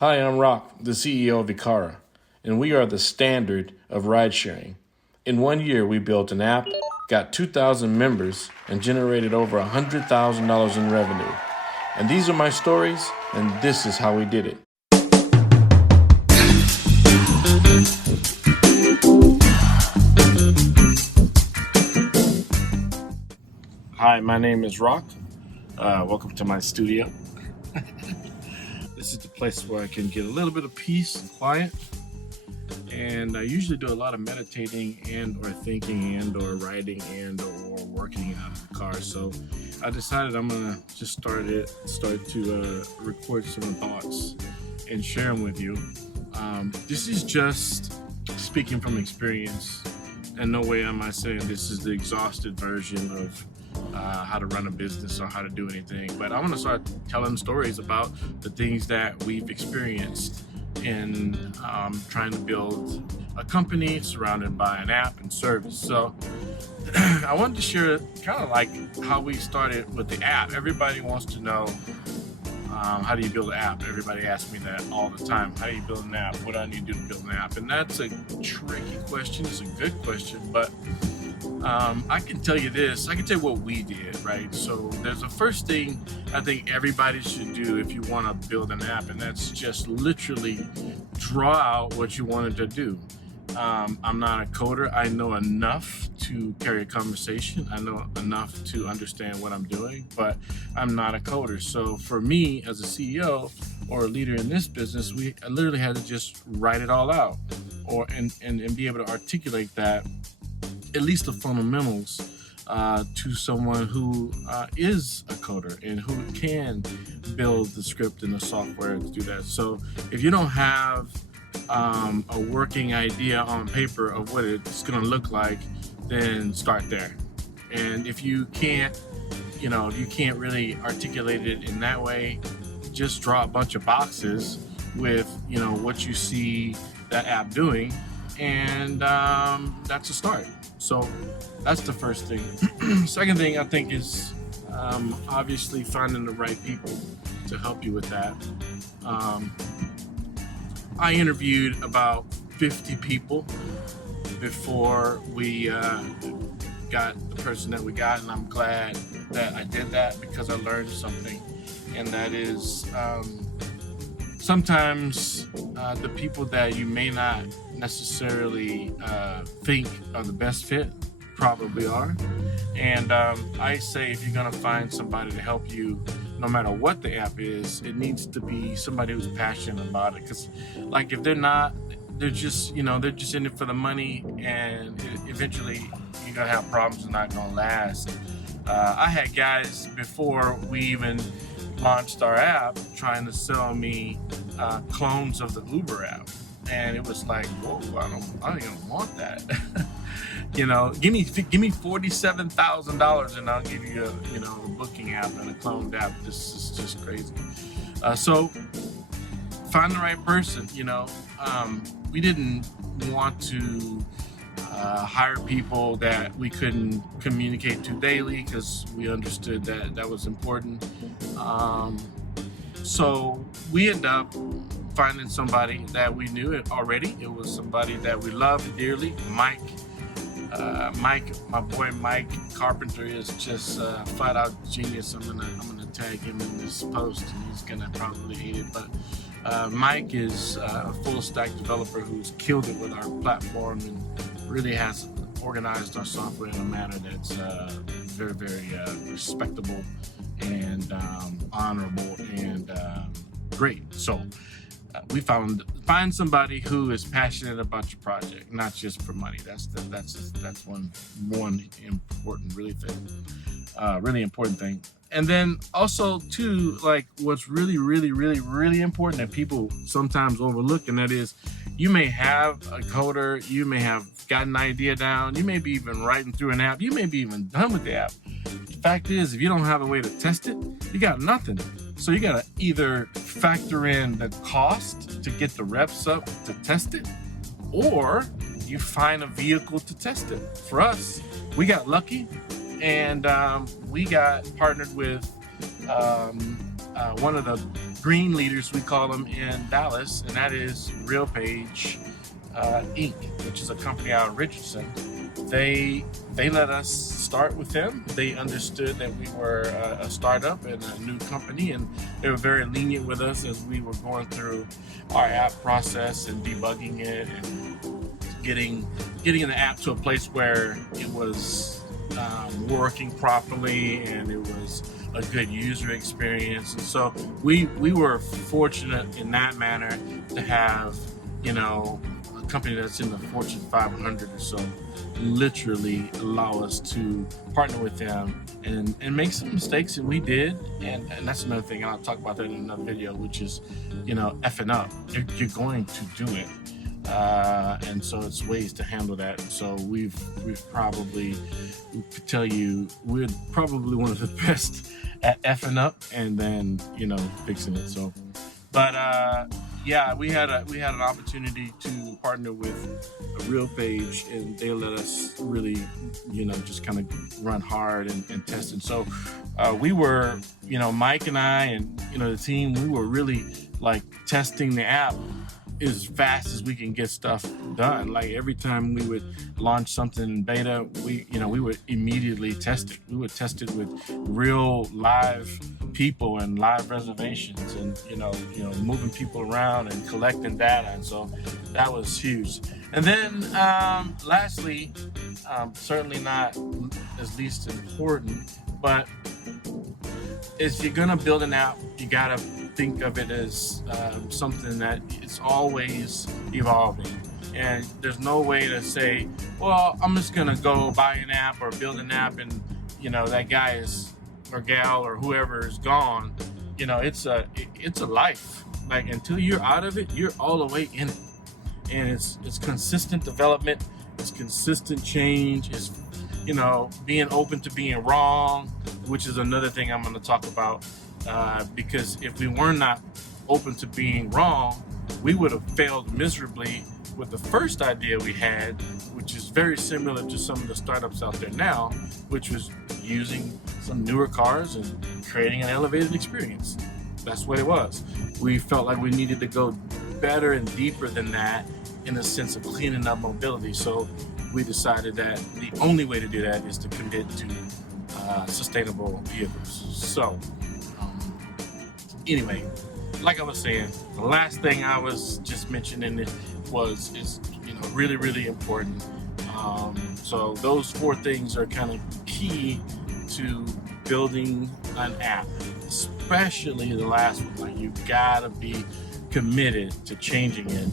Hi, I'm Rock, the CEO of eCarra, and we are the standard of ridesharing. In 1 year, we built an app, got 2,000 members, and generated over $100,000 in revenue. And these are my stories, and this is how we did it. Hi, my name is Rock. Welcome to my studio. This is the place where I can get a little bit of peace and quiet. And I usually do a lot of meditating and or thinking and or writing and or working out of the car. So I decided I'm gonna just start to record some thoughts and share them with you. This is just speaking from experience, and no way am I saying this is the exhausted version of how to run a business or how to do anything. But I want to start telling stories about the things that we've experienced in trying to build a company surrounded by an app and service. So I wanted to share kind of like how we started with the app. Everybody wants to know how do you build an app? Everybody asks me that all the time. How do you build an app? What do I need to do to build an app? And that's a tricky question. It's a good question, but I can tell you this. I can tell you what we did, right? So there's a first thing I think everybody should do if you want to build an app, and that's just literally draw out what you wanted to do. I'm not a coder. I know enough to carry a conversation. I know enough to understand what I'm doing, but I'm not a coder. So for me as a CEO or a leader in this business, I literally had to just write it all out and be able to articulate that, at least the fundamentals, to someone who is a coder and who can build the script and the software to do that. So if you don't have a working idea on paper of what it's going to look like, then start there. And if you can't really articulate it in that way, just draw a bunch of boxes with what you see that app doing, and that's a start. So that's the first thing. Second thing I think is obviously finding the right people to help you with that. I interviewed about 50 people before we got the person that we got, and I'm glad that I did that because I learned something, and that is sometimes the people that you may not necessarily think are the best fit probably are. And I say if you're gonna find somebody to help you, no matter what the app is, it needs to be somebody who's passionate about it. Because like if they're not, they're just in it for the money, and eventually you're gonna have problems and not gonna last. I had guys before we even launched our app trying to sell me clones of the Uber app, and it was like, whoa, I don't even want that. Give me $47,000 and I'll give you a booking app and a cloned app. This is just crazy. So find the right person. We didn't want to hire people that we couldn't communicate to daily, because we understood that was important. So we ended up finding somebody that we knew it already. It was somebody that we loved dearly, Mike. My boy Mike Carpenter is just flat out genius. I'm gonna tag him in this post, and he's gonna probably hate it, but Mike is a full stack developer who's killed it with our platform and really has organized our software in a manner that's very, very respectable and honorable and great. So we find somebody who is passionate about your project, not just for money. That's one important really important thing. And then also too, like what's really, really, really, really important that people sometimes overlook, and that is you may have a coder, you may have got an idea down, you may be even writing through an app, you may be even done with the app. The fact is, if you don't have a way to test it, you got nothing. So you gotta either factor in the cost to get the reps up to test it, or you find a vehicle to test it. For us, we got lucky, and we got partnered with one of the green leaders, we call them, in Dallas, and that is RealPage Inc., which is a company out of Richardson. They let us start with them. They understood that we were a startup and a new company, and they were very lenient with us as we were going through our app process and debugging it and getting the app to a place where it was working properly and it was a good user experience. And so we were fortunate in that manner to have, you know, a company that's in the Fortune 500 or so literally allow us to partner with them and make some mistakes, and we did, and that's another thing, and I'll talk about that in another video, which is, you know, effing up. You're going to do it, and so it's ways to handle that. So we've probably, we could tell you, we're probably one of the best at effing up and then, you know, fixing it. So, but yeah, we had an opportunity to partner with RealPage, and they let us really, you know, just kind of run hard and test. And so we were, you know, Mike and I and, you know, the team, we were really like testing the app as fast as we can get stuff done. Like every time we would launch something in beta, we would immediately test it. We would test it with real live people and live reservations, and you know, moving people around and collecting data. And so that was huge. And then lastly, certainly not as least important, but if you're gonna build an app, you gotta think of it as something that it's always evolving. And there's no way to say, well, I'm just gonna go buy an app or build an app and, you know, that guy is, or gal or whoever is gone. You know, it's a life. Like until you're out of it, you're all the way in it. And it's consistent development, it's consistent change, it's, you know, being open to being wrong, which is another thing I'm gonna talk about. Because if we were not open to being wrong, we would have failed miserably with the first idea we had, which is very similar to some of the startups out there now, which was using some newer cars and creating an elevated experience. That's what it was. We felt like we needed to go better and deeper than that in the sense of cleaning up mobility. So we decided that the only way to do that is to commit to sustainable vehicles. So anyway, like I was saying, the last thing I was just mentioning is you know, really, really important. So those 4 things are kind of key to building an app, especially the last one. Like you gotta be committed to changing it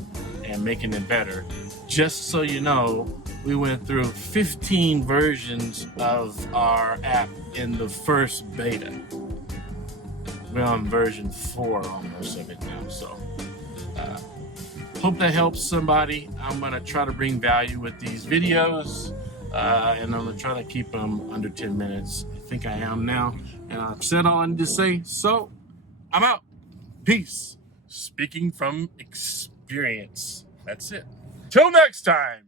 and making it better. Just so you know, we went through 15 versions of our app in the first beta. We're on version 4 almost of it now. So hope that helps somebody. I'm gonna try to bring value with these videos, and I'm gonna try to keep them under 10 minutes. I think I am now, and I've said all I need to say, so I'm out. Peace. Speaking from experience. That's it. Till next time.